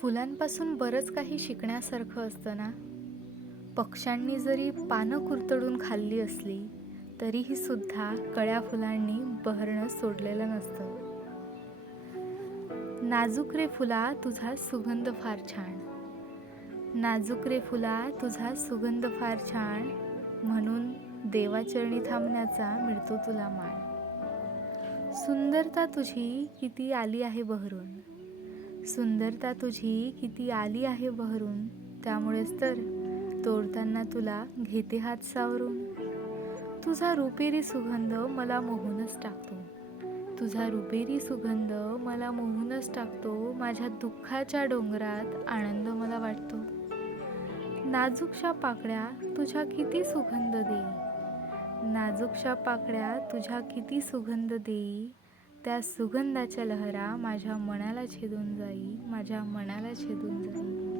फुलांपासून बरंच काही शिकण्यासारखं असतं ना. पक्ष्यांनी जरी पानं कुरतडून खाल्ली असली तरीही सुद्धा कळ्या फुलांनी बहरणं सोडलेलं नसतं. नाजूक रे फुला तुझा सुगंध फार छान, नाजूक रे फुला तुझा सुगंध फार छान, म्हणून देवाचरणी थांबण्याचा मिळतो तुला मान. सुंदरता तुझी किती आली आहे बहरून, सुंदरता तुझी किती आली आहे बहरून, त्यामुळेच तर तोडताना तुला घेते हात सावरून. तुझा रुपेरी सुगंध मला मोहूनच टाकतो, तुझा रुपेरी सुगंध मला मोहूनच टाकतो. माझ्या दुःखाच्या डोंगरात आनंद मला वाटतो. नाजूकशा पाकळ्या तुझ्या किती सुगंध देई, नाजूकशा पाकळ्या तुझ्या किती सुगंध देई, त्या सुगंधाच्या लहरा माझ्या मनाला छेदून जाई, माझ्या मनाला छेदून जाई.